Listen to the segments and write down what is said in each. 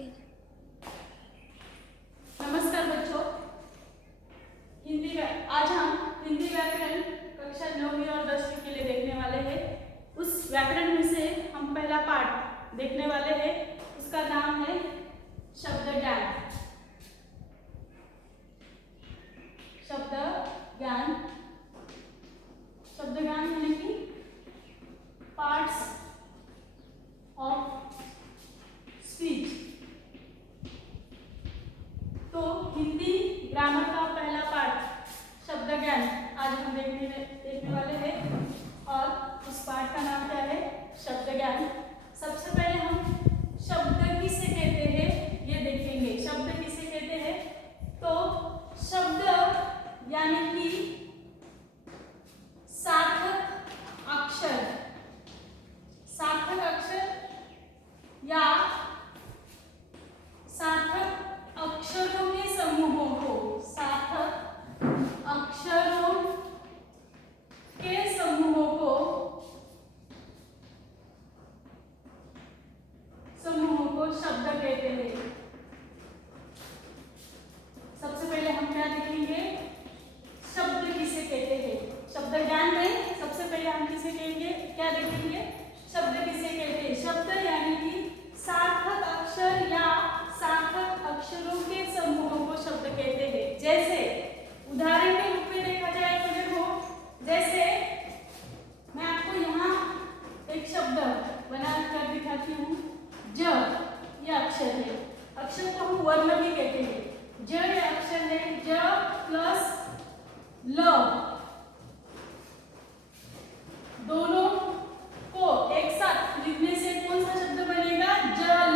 Okay. नमस्कार बच्चों, आज हम हिंदी व्याकरण कक्षा 9वीं और 10वीं के लिए देखने वाले हैं। उस व्याकरण में से हम पहला पाठ देखने वाले हैं, उसका नाम है शब्द ज्ञान। शब्द ज्ञान, शब्द ज्ञान यानी कि पार्ट्स ऑफ स्पीच। तो हिंदी ग्रामर का पहला पाठ शब्द ज्ञान आज हम देखने वाले हैं, और उस पाठ का नाम क्या है? शब्द ज्ञान। सबसे पहले हम शब्द किसे कहते हैं ये देखेंगे। शब्द किसे कहते हैं? तो शब्द यानी कि सार्थक अक्षर, सार्थक अक्षर या सार्थक अक्षरों के समूहों को, सार्थक अक्षरों के समूहों को शब्द कहते हैं। सबसे पहले हम क्या देखेंगे? शब्द किसे कहते हैं। शब्द ज्ञान में सबसे पहले हम किसे कहेंगे, क्या देखेंगे? शब्द किसे कहते हैं। शब्द यानी कि सार्थक अक्षर या सार्थक अक्षरों के समूहों को शब्द कहते हैं। जैसे उदाहरण के रूप में देखा जाए तो देखो, जैसे मैं आपको यहाँ एक शब्द बना कर दिखाती हूँ। ज यह अक्षर है, अक्षर को हम वर्ण भी कहते हैं। ज यह अक्षर है, ज प्लस ल, दोनों को एक साथ लिखने से कौन सा शब्द बनेगा? जल।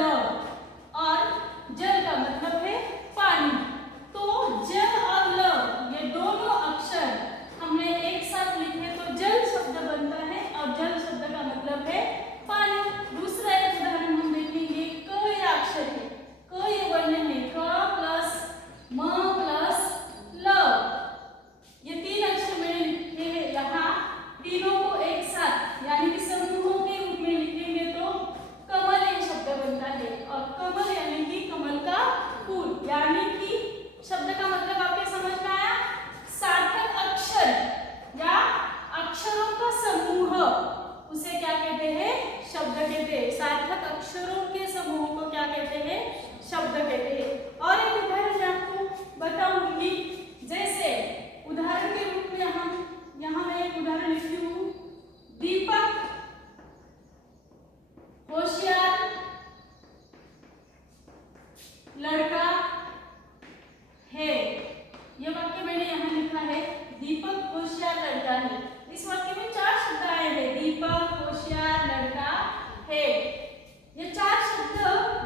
और जल का मतलब है पानी। तो ज और ल ये दोनों अक्षर हमने एक साथ लिखे तो जल शब्द बनता है, और जल शब्द का मतलब है पानी। दूसरा एक उदाहरण हम देखेंगे। क यह अक्षर है, क ये वर्ण है, क प्लस म प्लस ल, ये तीन अक्षर मैंने लिखे हैं यहाँ। तीनों को एक साथ यानी कि समूहों के रूप में लिखेंगे तो कमल एक शब्द बनता है। और कमल यानी कि कमल का फूल, यानी कि शब्द का मतलब आपके समझ में आया? सार्थक अक्षर या अक्षरों का समूह, उसे क्या कहते हैं? शब्द कहते हैं। सार्थक अक्षरों के समूह को क्या कहते हैं? शब्द कहते हैं। और एक उदाहरण मैं आपको बताऊंगी। जैसे उदाहरण के रूप में हम यहाँ मैं एक उदाहरण लिखती हूँ। दीपक होशियार लड़का है। यह वाक्य मैंने यहाँ लिखा है, दीपक होशियार लड़का है। इस वाक्य में चार शब्द आए हैं, दीपक होशियार लड़का है। ये चार शब्द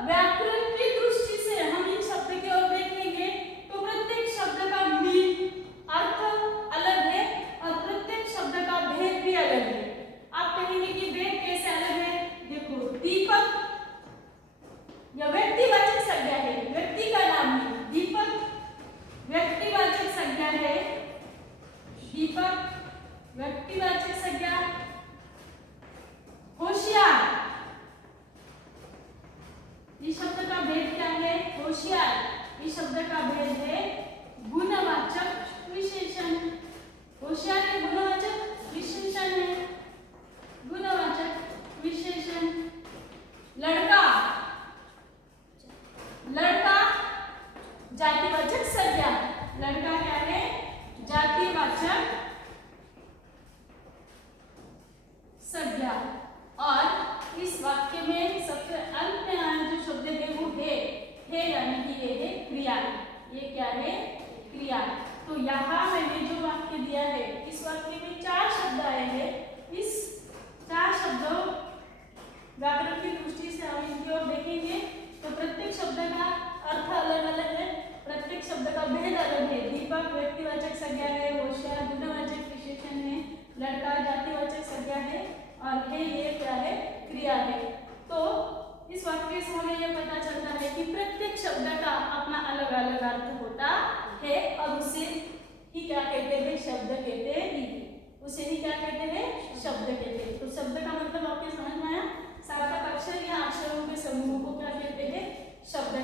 व्याकरण की दृष्टि से हम इन शब्द की ओर देखेंगे तो प्रत्येक शब्द का अर्थ अलग है और प्रत्येक शब्द का भेद भी अलग है। आप कहेंगे कि भेद कैसे अलग है? देखो, दीपक यह व्यक्तिवाचक संज्ञा है, व्यक्ति का नाम है। दीपक व्यक्तिवाचक संज्ञा है, दीपक व्यक्तिवाचक संज्ञा। होशियार, इस शब्द का भेद क्या है? होशियार इस शब्द का भेद है गुणवाचक विशेषण। होशियार एक गुणवाचक विशेषण है, गुणवाचक विशेषण। लड़का, लड़का जातिवाचक संज्ञा। लड़का क्या है? जातिवाचक संज्ञा। और इस वाक्य में सबसे अंत में आया जो शब्द है वो है यानी कि ये है क्रिया। ये क्या है? क्रिया। तो यहाँ मैंने जो वाक्य दिया है, इस वाक्य में चार शब्द आए हैं। इस चार शब्दों व्याकरण की दृष्टि से हम इनकी ओर देखेंगे तो प्रत्येक शब्द का अर्थ अलग अलग है, प्रत्येक शब्द का भेद अलग है। दीपक व्यक्तिवाचक संज्ञा है, होशियार गुणवाचक विशेषण है, लड़का जातिवाचक संज्ञा है, और ये क्या है? क्रिया है। तो इस वाक्य से हमें यह पता चलता है कि प्रत्येक शब्द का अपना अलग अलग अर्थ होता है, और उसे ही क्या कहते हैं? शब्द कहते हैं। उसे ही क्या कहते हैं? शब्द कहते हैं। तो शब्द का मतलब आपके समझ में आया? सार्थक अक्षर या अक्षरों के समूह को क्या कहते हैं? शब्द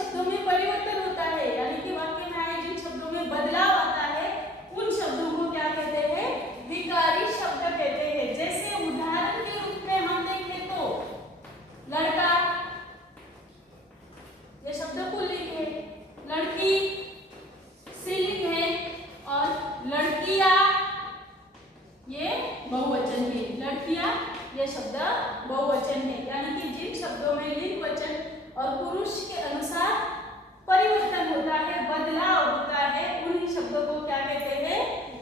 शब्दों में परिवर्तन होता है, यानी कि वाक्य में आए जिन शब्दों में बदलाव आता है उन शब्दों को क्या कहते हैं? विकारी शब्द कहते हैं। जैसे उदाहरण के रूप में हम देखें तो लड़का, ये शब्द पुल्लिंग है, लड़की स्त्रीलिंग है, और लड़कियां ये बहुवचन है। लड़कियां ये शब्द बहुवचन है, यानी कि जिन शब्दों में लिंग वचन और पुरुष के अनुसार परिवर्तन होता है, बदलाव होता है, उन्हीं शब्दों को क्या कहते हैं?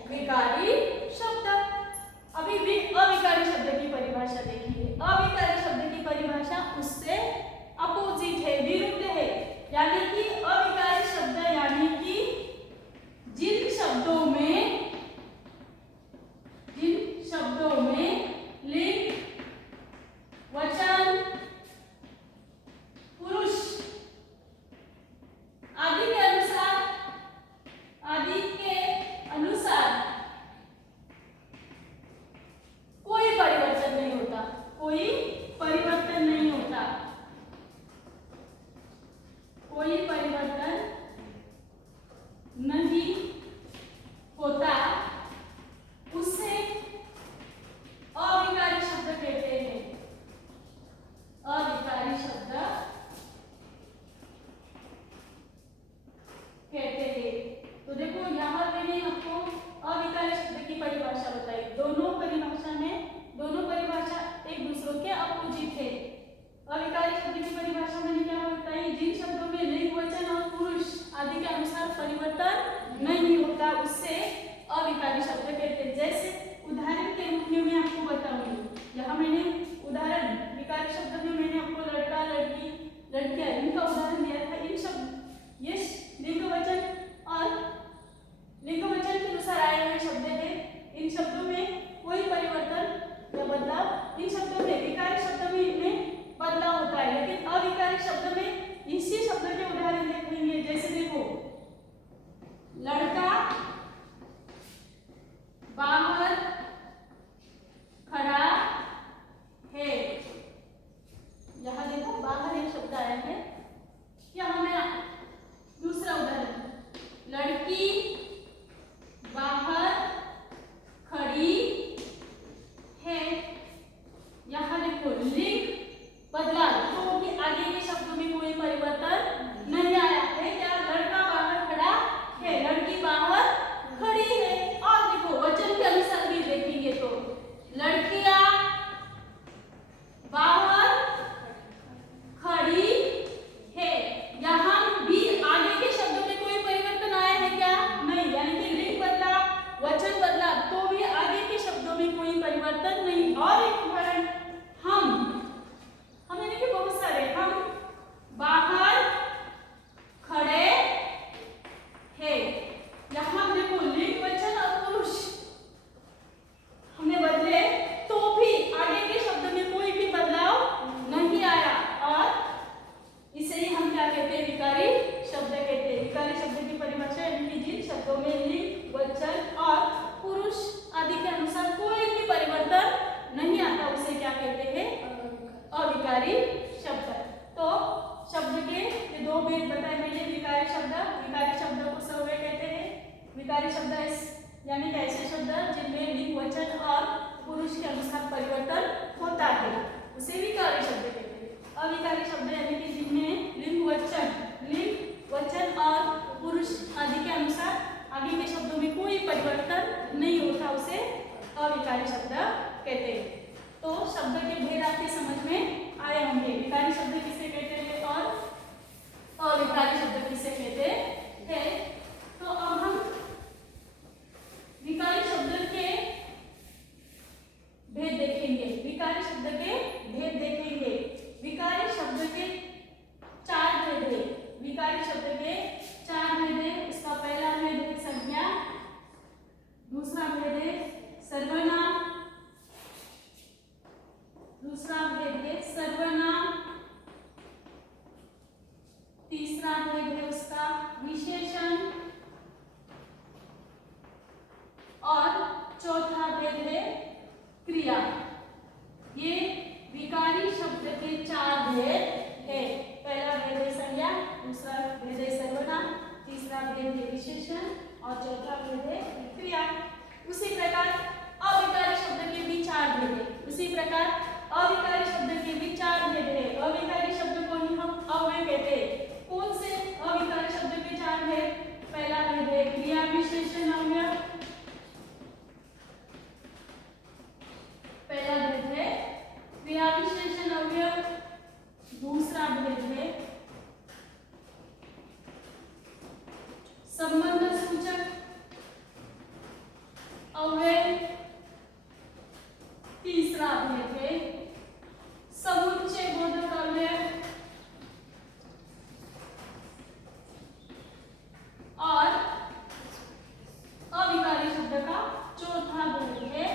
विकारी शब्द। अभी भी अविकारी शब्द की परिभाषा देखेंगे। अविकारी शब्द की परिभाषा उससे अपोजिट है, विरुद्ध है, यानी कि अविकारी शब्द यानी कि जिन शब्दों में लिंग वचन पुरुष आदि के अनुसार कोई परिवर्तन नहीं होता, कोई परिवर्तन नहीं होता, कोई परिवर्तन नहीं होता, उसे अविकारी शब्द कहते हैं। अविकारी शब्द कहते हैं। तो देखो यहाँ मैंने आपको अविकारी शब्द की परिभाषा बताई। दोनों परिभाषा एक दूसरे के अपोजिट है। अविकारी शब्द की परिभाषा मैंने क्या बताई? जिन शब्दों में लिंग वचन और पुरुष आदि के अनुसार परिवर्तन नहीं होता उससे अविकारी शब्द कहते हैं। जैसे उदाहरण के रूप में मैं आपको बताऊंगी। यहाँ मैंने उदाहरण विकारी शब्द में मैंने आपको लड़का, लड़की, लड़कियां इनका उदाहरण दिया था। इन शब्द ये लिंग वचन के अनुसार आए हुए शब्द हैं। इन शब्दों में कोई परिवर्तन या बदलाव, इन शब्दों में विकारी शब्द में बदलाव होता है, लेकिन अविकारी शब्द में इसी शब्द के उदाहरण देखेंगे। जैसे देखो लड़का बाहर खड़ा है, यहाँ देखो बाहर एक शब्द आया है। यहाँ मैं दूसरा उदाहरण, लड़की बाहर खड़ी है, यहाँ देखो लिंग बदला तो भी आगे के शब्दों में कोई परिवर्तन नहीं आया है। क्या? लड़का बाहर खड़ा है, लड़की बाहर खड़ी है। और देखो वचन के अनुसार भी देखेंगे तो लड़कियां बाहर खड़ी है, यहाँ भी आगे के शब्दों में कोई परिवर्तन आया है क्या? नहीं, यानी कि लिंग बदला, वचन बदला तो भी आगे के शब्दों में कोई परिवर्तन नहीं। और एक उदाहरण, हमें देखिए बहुत सारे, हम बाहर खड़े हैं, यहाँ देखो लिंग वचन और पुरुष हमने बदले तो भी आगे के शब्द में कोई भी बदलाव नहीं आया, और इसे ही हम क्या कहते हैं? विकारी शब्द कहते हैं। विकारी शब्द की परिभाषा यानी कि जिन शब्दों में लिंग वचन और पुरुष आदि के अनुसार कोई भी परिवर्तन नहीं आता उसे क्या कहते हैं? अविकारी शब्द। तो शब्द के ये दो भेद बताए मैंने। विकारी शब्द को सर्वे कहते हैं। विकारी शब्द यानी कि ऐसे शब्द जिनमें लिंग वचन और पुरुष के अनुसार परिवर्तन होता है उसे विकारी शब्द कहते हैं। अविकारी शब्द यानी कि जिनमें लिंग वचन और पुरुष आदि के अनुसार आगे के शब्दों में कोई परिवर्तन नहीं होता उसे अविकारी शब्द कहते हैं। तो शब्द के भेद आपके समझ में आए होंगे। विकारी शब्द किसे कहते हैं और अविकारी शब्द किसे कहते हैं। तो अब हम विकारी शब्द के भेद देखेंगे। विकारी शब्द के चार भेद है। विकारी शब्द के चार भेद है। उसका पहला भेद है संज्ञा, दूसरा भेद है सर्वनाम, दूसरा भेद है सर्वनाम, तीसरा भेद है उसका विशेषण, और चौथा भेद है क्रिया। ये विकारी शब्द के चार भेद है। पहला भेद है संज्ञा, दूसरा संबंध सूचक अव्यय। तीसरा भेद है समुच्चय बोधक अव्यय। और अविकारी शब्द का चौथा भेद है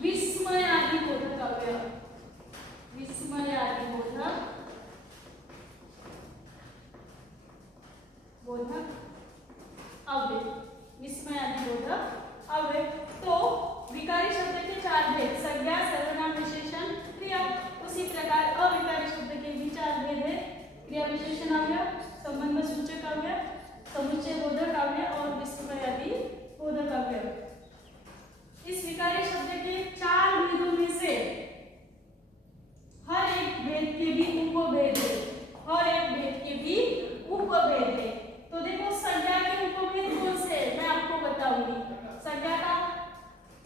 विस्मयादि बोधक अव्यय। विस्मयादि बोधक अव्यय। विस्मयादि बोधक अव्यय। तो विकारी शब्द के चार भेद संज्ञा, सर्वनाम, विशेषण, क्रिया। उसी प्रकार अविकारी शब्द के भी चार भेद है क्रिया विशेषण अव्यय, संबंध सूचक अव्यय, समुच्चय बोधक अव्यय और विस्मयादि बोधक अव्यय। इस विकारी शब्द के चार भेदों में से हर एक भेद के भी उपभेद है। हर एक भेद के भी उपभेद है। तो देखो संज्ञा के उपभेद कौन से है मैं आपको बताऊंगी।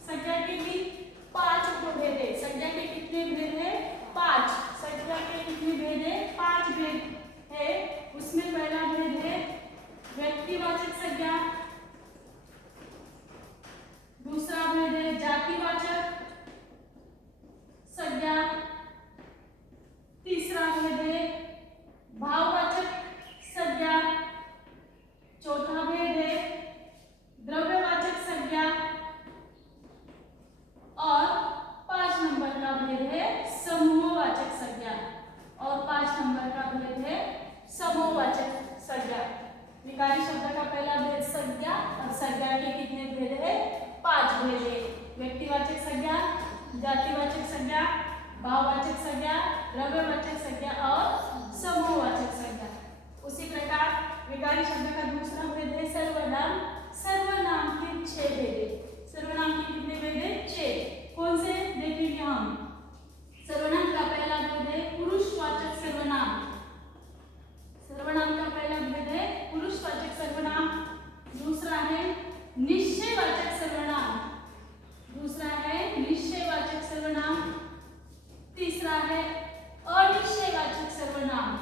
संज्ञा के भी 5 उपभेद है। संज्ञा के कितने भेद है? 5। संज्ञा के कितने भेद है? 5 भेद है। उसमें पहला भेद है व्यक्तिवाचक संज्ञा, दूसरा भेद है जातिवाचक संज्ञा, तीसरा भेद है भाववाचक संज्ञा, चौथा भेद है द्रव्यवाचक संज्ञा और 5 नंबर का भेद है समूहवाचक संज्ञा। और 5 नंबर का भेद है समूहवाचक संज्ञा। विकारी शब्द का पहला भेद संज्ञा और संज्ञा के कितने भेद है? 5 भेद है। व्यक्तिवाचक संज्ञा, जातिवाचक संज्ञा, भाववाचक संज्ञा, द्रव्यवाचक संज्ञा और समूहवाचक संज्ञा। उसी प्रकार विकारी शब्द का दूसरा भेद है सर्वनाम। सर्वनाम के 6 भेद है। सर्वनाम के कितने भेद है? 6। कौन से देखेंगे हम? सर्वनाम का पहला भेद है पुरुषवाचक सर्वनाम। सर्वनाम का पहला भेद है पुरुषवाचक सर्वनाम। दूसरा है निश्चयवाचक सर्वनाम। दूसरा है निश्चयवाचक सर्वनाम। तीसरा है अनिश्चयवाचक सर्वनाम।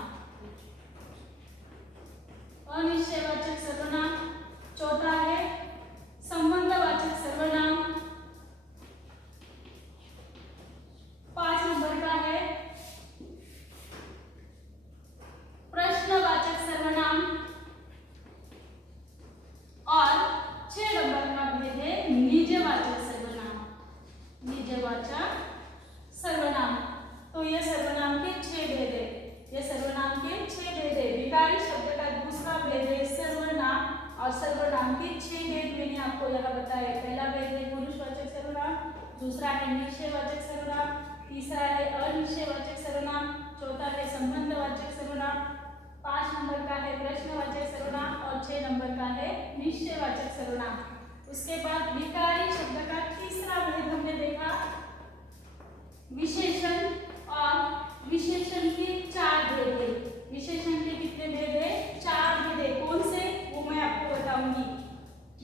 अनिश्चयवाचक सर्वनाम। चौथा है संबंधवाचक सर्वनाम। 5 नंबर का है प्रश्नवाचक सर्वनाम। और 6 नंबर का भेद है निजवाचक सर्वनाम। निजवाचक सर्वनाम। तो ये सर्वनाम के 6 भेद है। ये सर्वनाम के 6 भेद है। विकारी शब्द का दूसरा भेद है सर्वनाम और सर्वनाम के 6 भेद मैंने आपको यहाँ बताया। पहला भेद है पुरुषवाचक सर्वनाम, दूसरा है निश्चयवाचक सर्वनाम, तीसरा है अनिश्चयवाचक सर्वनाम, चौथा है संबंधवाचक सर्वनाम, 5 नंबर का है प्रश्नवाचक सर्वनाम और 6 नंबर का है निश्चयवाचक सर्वनाम। उसके बाद विकारी शब्द का तीसरा भेद हमने देखा विशेषण। और विशेषण के 4 भेद है। विशेषण के कितने भेद है? 4 भेद है। कौन से? वो मैं आपको बताऊंगी।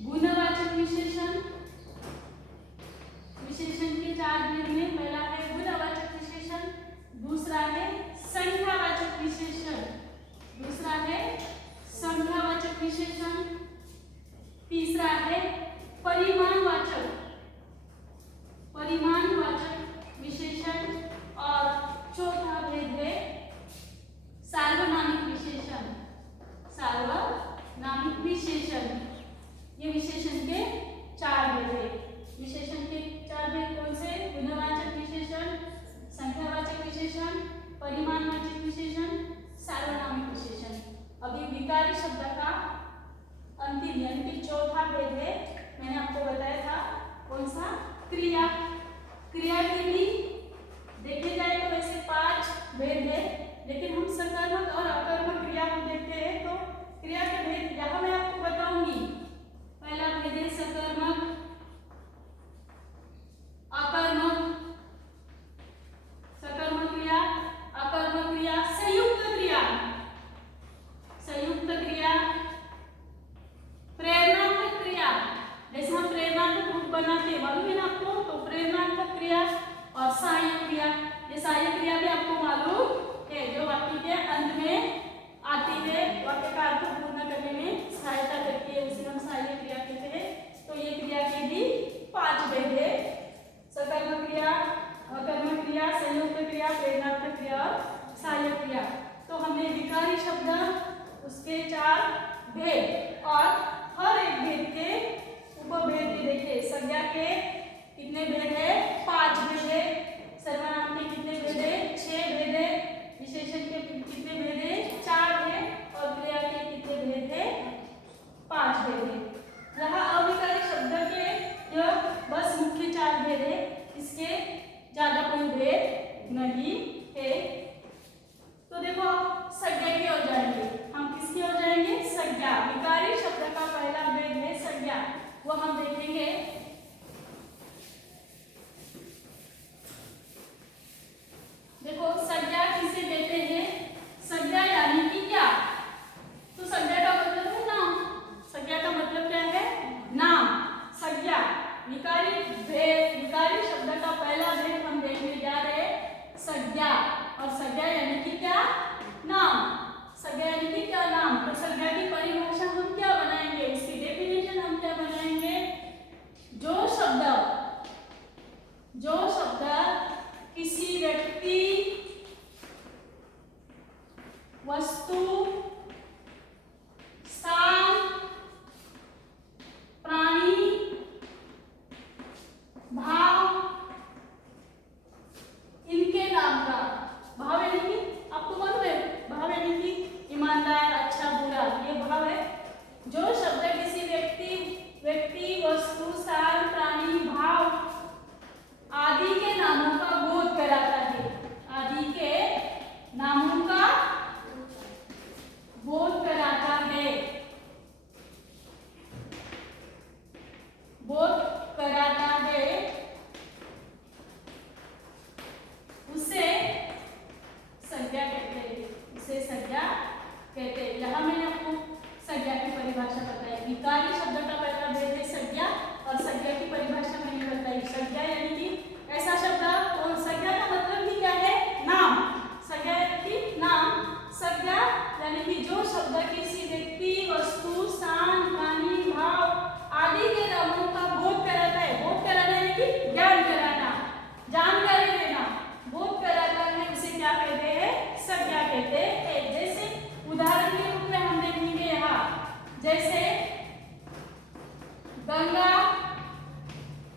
गुणवाचक विशेषण। विशेषण के 4 भेद में पहला है गुणवाचक विशेषण, दूसरा है संख्यावाचक विशेषण, दूसरा है संख्यावाचक विशेषण, तीसरा है परिमाणवाचक विशेषण और चौथा भेद है सार्वनामिक विशेषण। सार्वनामिक विशेषण। ये विशेषण के 4 भेद है। विशेषण के 4 भेद कौन से? गुणवाचक विशेषण, संख्यावाचक विशेषण, परिमाणवाचक विशेषण, सार्वनामिक विशेषण। अभी विकारी शब्द का अंतिम यानी कि चौथा भेद है। मैंने आपको बताया था कौन सा? क्रिया। क्रिया के भी देखे जाए तो वैसे 5 भेद है, लेकिन हम सकर्मक और अकर्मक क्रिया को देखते हैं। तो क्रिया के भेद यहाँ मैं आपको बताऊंगी। पहला भेद है सकर्मक, अकर्मक, सकर्मक क्रिया, अकर्मक क्रिया, संयुक्त क्रिया, संयुक्त क्रिया, प्रेरणात्मक क्रिया। जैसे हम प्रेरणात्मक रूप बनाते हैं, मालूम है ना आपको? तो प्रेरणात्मक क्रिया और सहायक क्रिया। ये सहायक क्रिया भी आपको मालूम है, जो वाक्य के अंत में आती है, वाक्य का अर्थ पूर्ण करने में सहायता करती है। उसी उसके 4 भेद और हर एक भेद के उपभेद भी देखिए। संज्ञा के कितने भेद है? 5 भेद है। सर्वनाम के कितने भेद है? 6 भेद है। विशेषण के कितने भेद है? 4 है। और क्रिया के कितने भेद है? 5 भेद है। यहाँ अविकारी शब्द के यह बस मुख्य 4 भेद है, इसके ज्यादा कोई भेद नहीं है। तो देखो संज्ञा की ओर जाएंगे, हम किसकी ओर जाएंगे? संज्ञा। विकारी शब्द का पहला भेद है संज्ञा, वो हम देखेंगे। देखो संज्ञा किसे कहते हैं? संज्ञा यानी कि क्या? तो संज्ञा का मतलब है नाम। संज्ञा का मतलब क्या है? नाम। संज्ञा विकारी भेद, विकारी शब्द का पहला भेद हम देखने जा रहे हैं संज्ञा। और संज्ञा यानी कि क्या? नाम। संज्ञा यानी कि क्या? नाम। तो संज्ञा की परिभाषा हम क्या बनाएंगे? उसकी डेफिनेशन हम क्या बनाएंगे? जो शब्द किसी व्यक्ति, वस्तु, स्थान, प्राणी, भाव, इनके नाम का, भाव यानी कि आपको मालूम है, भाव यानी कि ईमानदार, अच्छा, बुरा, ये भाव है। जो शब्द किसी व्यक्ति, वस्तु, स्थान, प्राणी, भाव आदि के नामों का बोध कराता है, आदि के नामों का बोध कराता है, बोध कराता है, उसे संज्ञा कहते हैं। उसे संज्ञा कहते हैं। यहाँ मैंने आपको संज्ञा की परिभाषा बताई। विकारी शब्द का पहला भेद है संज्ञा, और संज्ञा की परिभाषा मैंने बताई। संज्ञा यानी कि ऐसा शब्द, और संज्ञा का मतलब भी क्या है? नाम। संज्ञा यानी कि नाम। संज्ञा यानी कि जो शब्द किसी व्यक्ति, वस्तु, स्थान, प्राणी, भाव आदि के नामों का बोध कराता है। बोध कराना यानी कि ज्ञान कराना, जानकारी देना, बोध कराता है, उसे क्या कहते हैं? संज्ञा कहते हैं। जैसे उदाहरण के रूप में हम देखेंगे यहाँ, जैसे गंगा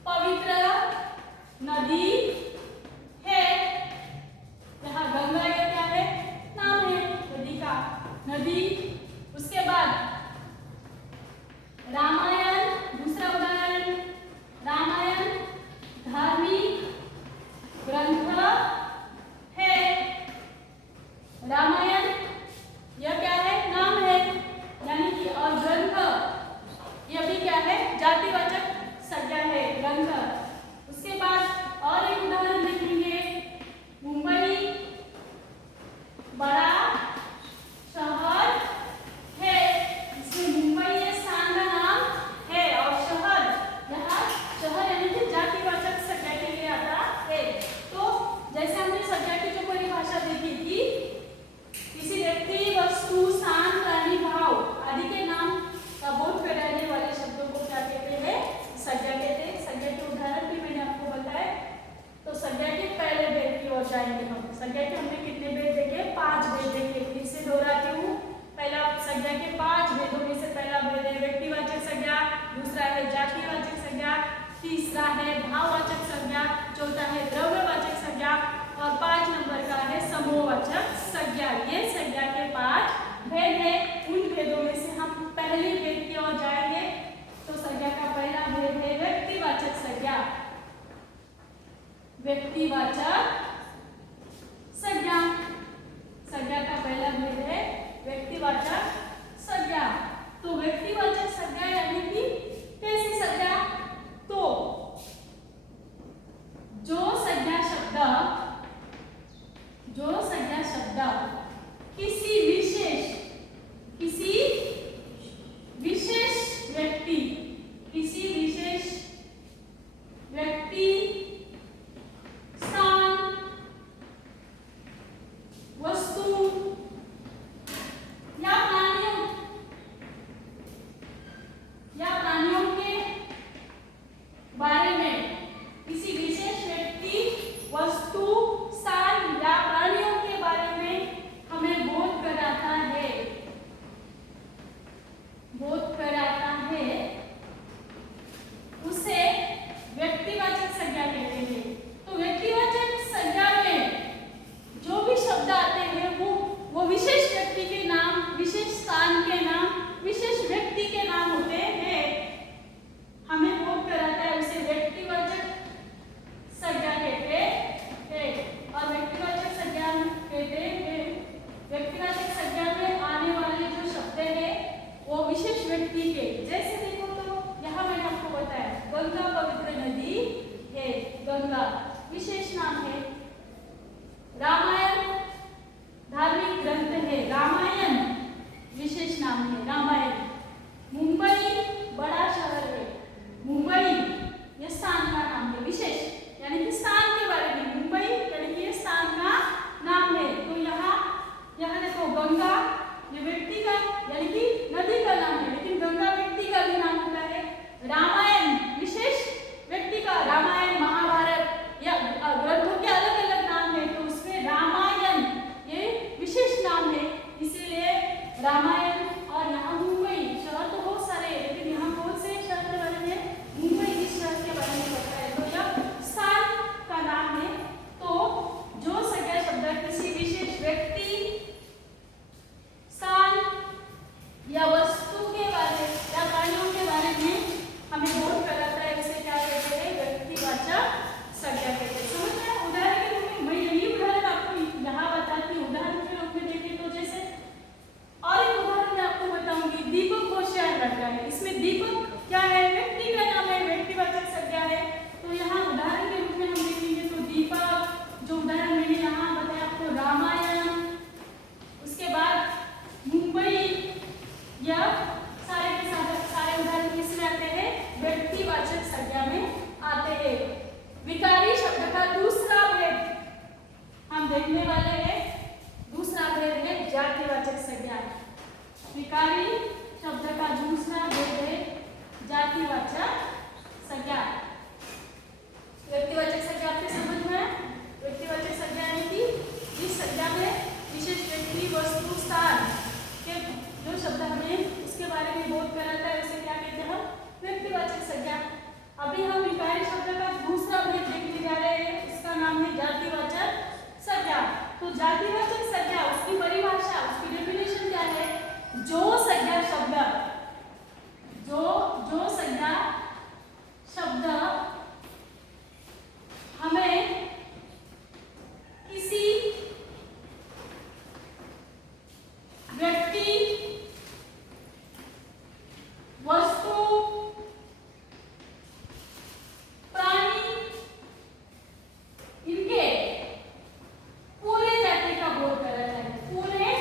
पवित्र नदी है। यहाँ गंगा ये क्या है? नाम है नदी का, नदी। उसके बाद रामायण, दूसरा उदाहरण, रामायण धार्मिक ग्रंथ है। रामायण यह क्या है? नाम है, यानी कि, और ग्रंथ यह भी क्या है? जातिवाचक संज्ञा है, ग्रंथ। उसके बाद और एक उदाहरण देखेंगे, मुंबई बड़ा शहर है। इसमें मुंबई ये स्थान का नाम है, और शहर, यहाँ शहर यानी कि जातिवाचक संज्ञा के लिए आता है। तो जैसे हमने संज्ञा की जो परिभाषा देखी थी, विशेष व्यक्ति के, जैसे देखो तो यहाँ मैंने आपको बताया गंगा पवित्र नदी है, गंगा विशेष नाम है। रामायण धार्मिक ग्रंथ है, रामायण विशेष नाम है, रामायण। मुंबई बड़ा शहर है, मुंबई यह स्थान का नाम है, विशेष यानी कि स्थान के बारे में, मुंबई यानी कि स्थान का नाम है। तो यहाँ देखो गंगा ये व्यक्ति का यानी कि नदी का नाम है, लेकिन गंगा व्यक्ति का भी नाम होता है। रामायण विशेष व्यक्ति का, रामायण महाभारत या ग्रंथों के अलग अलग नाम है, तो उसमें रामायण ये विशेष नाम है, इसीलिए रामायण। और यहाँ मुंबई शहर तो बहुत सारे हैं, लेकिन यहाँ कौन से शहर के बारे में, मुंबई इस शहर के बारे में पता है, तो यह स्थान का नाम है। तो जो संज्ञा शब्द किसी विशेष व्यक्ति, स्थान या वस्तु के बारे या प्राणियों के बारे में हमें बोध कराता है, उसे क्या कहते हैं, व्यक्तिवाचक संज्ञा कहते हैं। समझ में आया? उदाहरण के रूप में मैं यही उदाहरण आपको यहाँ बताती हूँ। उदाहरण के रूप में देखें तो जैसे और एक उदाहरण मैं आपको बताऊंगी, दीपक होशियार लड़का है। इसमें दीपक क्या है, व्यक्ति का नाम है, व्यक्तिवाचक संज्ञा है। तो यहाँ उदाहरण के रूप में हम देखेंगे तो दीपक, जो उदाहरण मैंने यहाँ बताया आपको, रामायण, उसके बाद मुंबई, यह सारे के सारे उदाहरण किसमें आते हैं, व्यक्तिवाचक संज्ञा में आते हैं। विकारी शब्द का दूसरा भेद हम देखने वाले हैं, दूसरा भेद है जातिवाचक संज्ञा। विकारी शब्द का दूसरा भेद है जातिवाचक संज्ञा। व्यक्तिवाचक संज्ञा आपके समझ में है? व्यक्तिवाचक संज्ञा यानी कि जिस संज्ञा में विशेष व्यक्ति, वस्तु, स्थान के जो शब्द हमें उसके बारे में बोध कराता है, उसे क्या कहते हैं हम, व्यक्तिवाचक संज्ञा। अभी हम विकारी शब्द का दूसरा भेद देखने जा रहे हैं, इसका नाम है जातिवाचक संज्ञा। तो जातिवाचक संज्ञा, उसकी परिभाषा, उसकी डेफिनेशन क्या है, जो संज्ञा शब्द हमें किसी व्यक्ति, वस्तु, प्राणी, इनके पूरे जाति का बोध कराता है, पूरे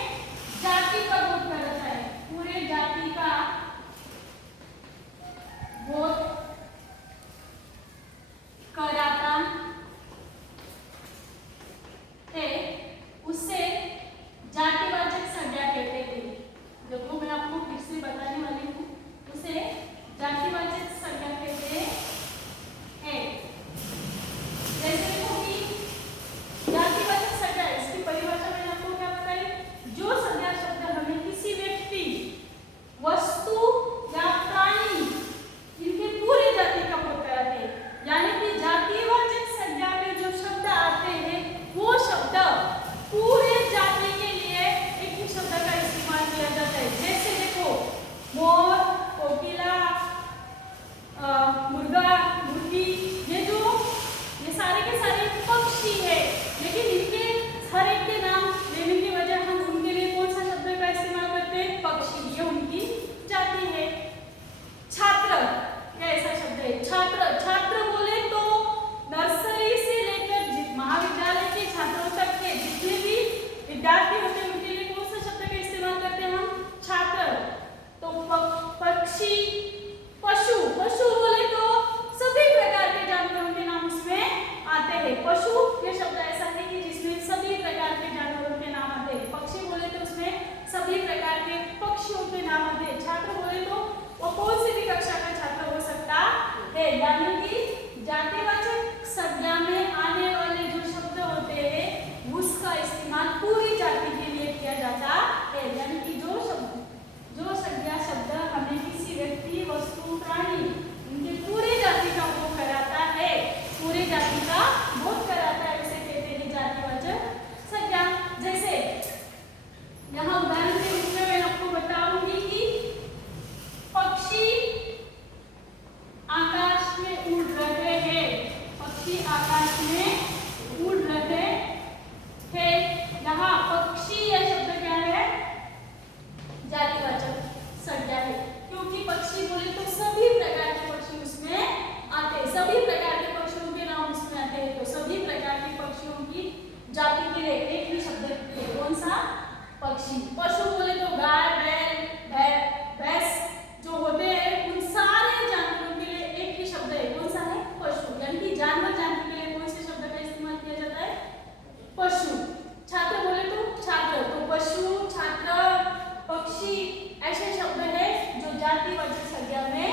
जातिवाचक संज्ञा में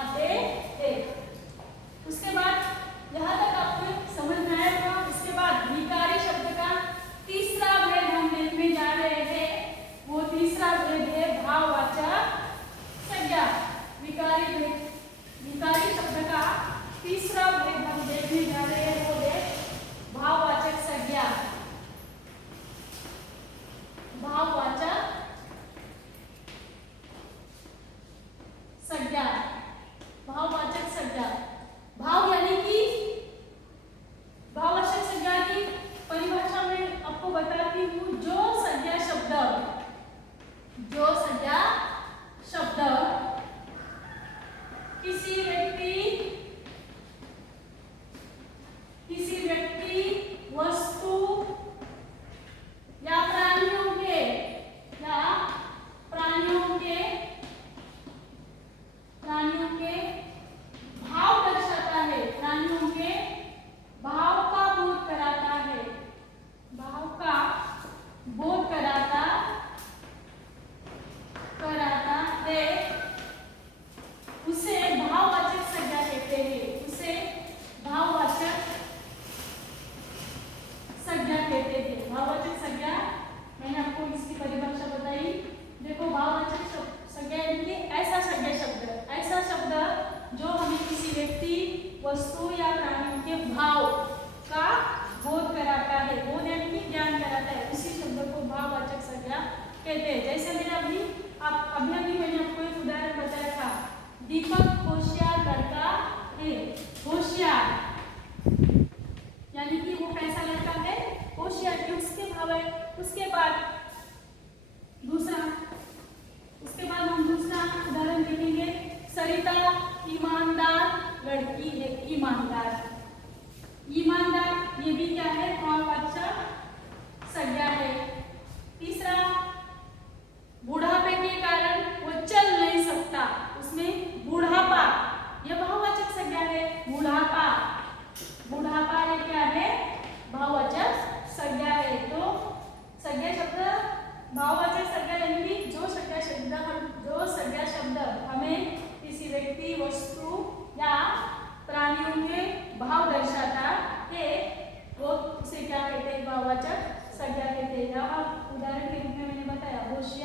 आते हैं। उसके बाद यहाँ तक आपको समझ में आया होगा। उसके बाद विकारी शब्द का तीसरा भेद हम देखने जा रहे हैं। वो तीसरा भेद है भाववाचक संज्ञा। विकारी शब्द का तीसरा भेद हम देखने जा रहे हैं, वो है भाववाचक संज्ञा। भाववाचक संज्ञा। भाववाचक संज्ञा, भाव यानी कि भाववाचक संज्ञा की परिभाषा में आपको बताती हूँ। जो संज्ञा शब्द किसी व्यक्ति वस्तु या प्राणियों के भाव दर्शाता है, प्राणियों के भाव का बोध कराता है, भाव का बोध कराता है, उसे भाववाचक संज्ञा कहते हैं। उसे भाववाचक संज्ञा कहते हैं। भाववाचक संज्ञा मैंने आपको इसकी परिभाषा बताई। देखो, भाववाचक संज्ञा यानी कि ऐसा शब्द जो हमें किसी व्यक्ति वस्तु या प्राणियों के भाव का बोध कराता है, बोध यानी कि ज्ञान कराता है, उसी शब्द को भाववाचक संज्ञा कहते हैं। जैसे मैंने अभी मैंने आपको एक उदाहरण बताया था, दीपक होशियार लड़का है। होशियार यानी कि वो कैसा लड़का है, होशियार, कि उसके भाव है। उसके बाद हम दूसरा उदाहरण देखेंगे। सरिता ईमानदार लड़की है। ईमानदार, ये भी क्या है, भाववाचक संज्ञा है। तीसरा, बुढ़ापे के कारण वो चल नहीं सकता, उसमें बुढ़ापा, यह भाववाचक संज्ञा है। बुढ़ापा ये क्या है, भाववाचक संज्ञा है। तो संज्ञा शब्द भाववाचक संज्ञा यानी कि जो संज्ञा शब्द हमें किसी व्यक्ति वस्तु या प्राणियों के भाव दर्शाता है, वो उसे क्या कहते हैं, भाववाचक संज्ञा कहते हैं। उदाहरण के रूप में मैंने बताया, होशियार